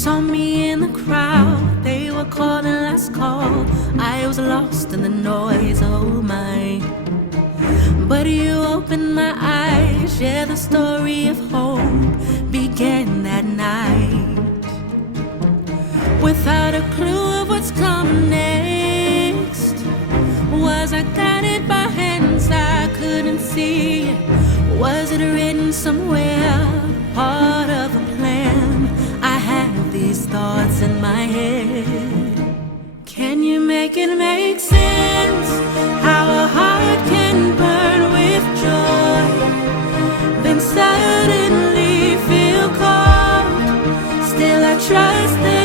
saw me in the crowd, they were calling last call. I was lost in the noise, oh my. But you opened my eyes, yeah, the story of hope began that night. Without a clue of what's coming next, was I guided by hands I couldn't see? Was it written somewhere, part of a plan? I have these thoughts in my head. Can you make it make sense? How a heart can burn with joy, then suddenly feel cold. Still I trust that